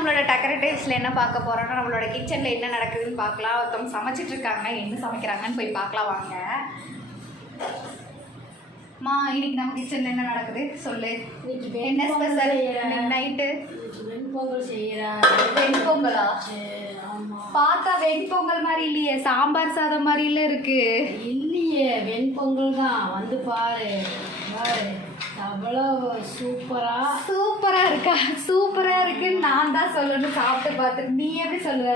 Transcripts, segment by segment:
நம்மளோட டெக்கரேட்டிவ்ஸில் என்ன பார்க்க போகிறோம்னா நம்மளோட கிச்சனில் என்ன நடக்குதுன்னு பார்க்கலாம். ஒருத்தவங்க சமைச்சிட்டு இருக்காங்க. என்ன சமைக்கிறாங்கன்னு போய் பார்க்கலாம் வாங்க. மா இன்னைக்கு நம்ம கிச்சனில் என்ன நடக்குது? சொல்லு. என்ன ஸ்பெஷல். நைட்டு வெண்பொங்கல் செய்யறேன். வெண்பொங்கலா பார்த்தா வெண்பொங்கல் மாதிரி இல்லையே. சாம்பார் சாதம் மாதிரில இருக்கு. இல்லையே வெண்பொங்கல் தான். வந்து பாரு பாரு. அவ்வளோ சூப்பரா சூப்பரா இருக்கா சூப்பரா இருக்குன்னு நான் தான் சொல்லணும் சாப்பிட்டு பார்த்துட்டு. நீ எப்படி சொல்லுவ?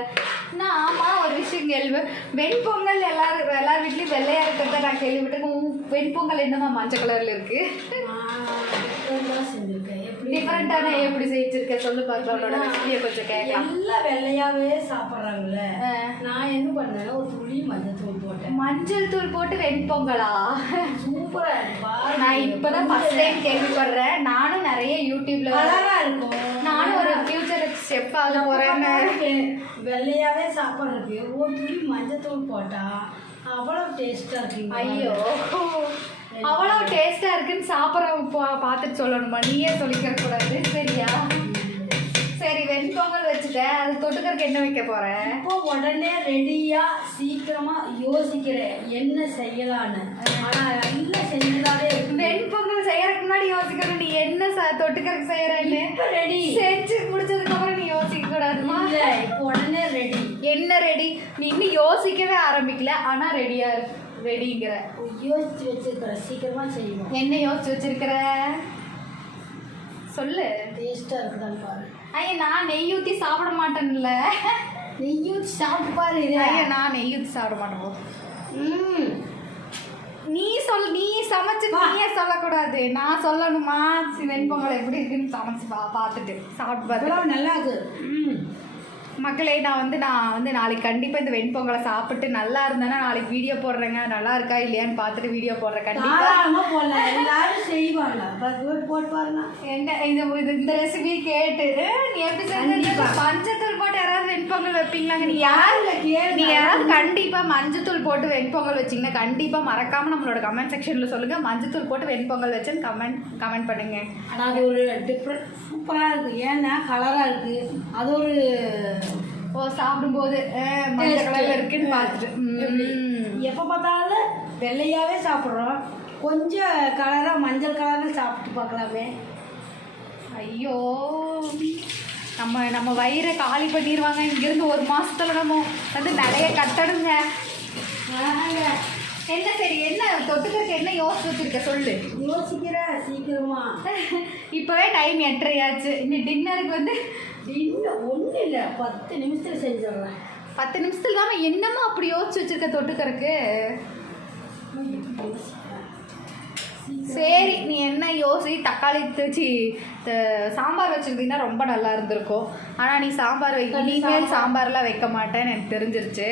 நான் ஆமா ஒரு விஷயம் கேள்வி. வெண்பொங்கல் எல்லாரும் எல்லார் வீட்லயும் வெள்ளையா இருக்கிறத நான் கேள்விப்பட்டிருக்கேன். உன் வெண்பொங்கல் என்னமா மஞ்சள் கலர்ல இருக்கு? தான் செஞ்சிருக்கேன் எப்படி டிஃபரெண்டான எப்படி செஞ்சிருக்க சொல்லு பார்க்கலாம் உன்னோட ரெசிபியை கொஞ்சம் கேட்கலாம். எல்லாம் வெள்ளையாவே சாப்பிட்றாங்கல்ல. நான் என்ன பண்ணேன் ஒரு துளி மஞ்சள் தூள் போட்டேன். மஞ்சள் தூள் போட்டு வெண்பொங்கலா சூப்பரா நான் இப்பதான் ஃபர்ஸ்ட் டைம் கேள்விப்படுறேன். நானும் யூடியூப்ல கலரா இருக்கும். நானும் ஒரு ஃபியூச்சர் ஸ்டெப் ஆக போறேன்னு வெள்ளையாவே சாப்பிட்றதுக்கு ஒரு துளி மஞ்சள் தூள் போட்டா அவ்வளோ டேஸ்டா இருக்கு ஐயோ. அவ்வளவு டேஸ்டா இருக்குன்னு சாப்பிட்றவங்க பார்த்துட்டு சொல்லணுமா? நீயே சொல்லிக்கிற கூடாது சரியா? சரி வெண்பொங்கல் வச்சுட்டேன். அது தொட்டுக்கறதுக்கு என்ன வைக்க போற இப்போ உடனே ரெடியா சீக்கிரமா யோசிக்கிறேன் என்ன செய்யலான்னு. ஆனா எல்லாம் செஞ்சதாவே வெண்பொங்கல் செய்யறதுக்கு முன்னாடி யோசிக்கணும். நீ என்ன தொட்டுக்கறதுக்கு செய்யறன்னு. ரெடி. செஞ்சு முடிச்சதுக்கு அப்புறம் நீ யோசிக்க கூடாதுமா இல்ல இப்போ உடனே ரெடி. என்ன ரெடி? நீ இன்னும் யோசிக்கவே ஆரம்பிக்கல ஆனா ரெடியா ரெடிங்கிற. யோசிச்சு வச்சிருக்கிறேன் சீக்கிரமா செய்வோம். என்ன யோசிச்சு வச்சிருக்கிற? சொல்லு. டேஸ்டா இருக்குதான்னு பாரு. ஐயா நான் நெய் ஊற்றி சாப்பிட மாட்டேன்ல. நெய் ஊற்றி சாப்பிட்டு பாரு இது. ஐயா நான் நெய் ஊற்றி சாப்பிட மாட்டேன். ம். நீ சொல் நீ சமைச்சு நீயே சொல்லக்கூடாது. நான் சொல்லணுமா? வெண்பொங்கல் எப்படி இருக்குன்னு சமைச்சு பா பார்த்துட்டு. சாப்பிட்டு பார்த்து நல்லா இருக்கு ம். மக்களே நான் வந்து நான் வந்து நாளைக்கு கண்டிப்பாக இந்த வெண்பொங்கலை சாப்பிட்டு நல்லா இருந்தேன்னா நாளைக்கு வீடியோ போடுறேங்க. நல்லா இருக்கா இல்லையான்னு பார்த்துட்டு வீடியோ போடுறேன். கண்டிப்பாக போடலாம் எல்லாரும் செய்வாங்க பத்து பேர் போட்டு பாருங்க என்ன இந்த இந்த ரெசிபி கேட்டு நீ எப்படி செஞ்ச கண்டிப்பா. மஞ்சத்தூள் போட்டு யாராவது வெண்பொங்கல் வைப்பீங்களாங்க நீ யார் நீங்க யாராவது கண்டிப்பா மஞ்சத்தூள் போட்டு வெண்பொங்கல் வச்சீங்கன்னா கண்டிப்பா மறக்காம நம்மளோட கமெண்ட் செக்ஷன்ல சொல்லுங்க. மஞ்சத்தூள் போட்டு வெண்பொங்கல் வச்சுன்னு கமெண்ட் கமெண்ட் பண்ணுங்க ஆனால் அது ஒரு டிஃப்ரெண்ட் சூப்பராக இருக்குது ஏன்னா கலராக இருக்குது அது ஒரு ஓ சாப்பிடும்போது மஞ்சள் கலர்ல இருக்குன்னு பார்த்துட்டு. எப்போ பார்த்தாலும் வெள்ளையாகவே சாப்பிட்றோம் கொஞ்சம் கலராக மஞ்சள் கலரில் சாப்பிட்டு பார்க்கலாமே. ஐயோ. நம்ம நம்ம வயிறை காலி பண்ணிடுவாங்க இங்கிருந்து ஒரு மாசத்துல நம்ம வந்து நிறைய கட்டணுங்க. என்ன சரி என்ன தொட்டுக்கிறதுக்கு என்ன யோசிச்சு வச்சிருக்க சொல்லு. யோசிக்கிறேன் சீக்கிரமா. இப்போவே டைம் எட்டரையாச்சு. இன்னும் டின்னருக்கு வந்து இன்னும் ஒன்றும் இல்லை. பத்து நிமிஷத்தில் செஞ்சிடுறேன் பத்து நிமிஷத்துல தான் என்னமோ அப்படி யோசிச்சு வச்சிருக்க தொட்டுக்கறக்கு சரி நீ என்ன யோசி? தக்காளி தூச்சி சாம்பார் வச்சிருந்தீங்கன்னா ரொம்ப நல்லா இருந்திருக்கும். ஆனால் நீ சாம்பார் வை இனிமேல் சாம்பார்லாம் வைக்க மாட்டேன்னு எனக்கு தெரிஞ்சிருச்சு.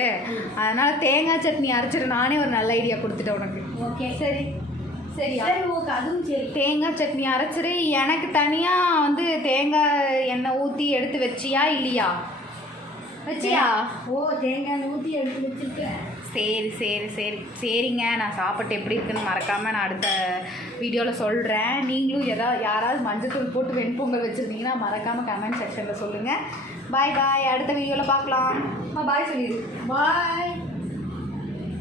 அதனால தேங்காய் சட்னி அரைச்சிட்டு நானே ஒரு நல்ல ஐடியா கொடுத்துட்டேன் உனக்கு. ஓகே. சரி. சரி ஓகே அதுவும் சரி. தேங்காய் சட்னி அரைச்சிரு. எனக்கு தனியாக வந்து தேங்காய் எண்ணெய் ஊற்றி எடுத்து வச்சியா இல்லையா? வச்சியா? ஓ தேங்காய் ஊற்றி எடுத்து வச்சிருக்கேன். சரி சரி சரி. சரிங்க நான் சாப்பிட்டு எப்படி இருக்குன்னு மறக்காமல் நான் அடுத்த வீடியோவில் சொல்கிறேன் நீங்களும் எதாவது யாராவது மஞ்சத்தூள் போட்டு வெண்பொங்கல் வச்சுருந்தீங்கன்னா மறக்காமல் கமெண்ட் செக்ஷனில் சொல்லுங்கள் பாய் பாய் அடுத்த வீடியோவில் பார்க்கலாம். பாய் சொல்லிடு. பாய்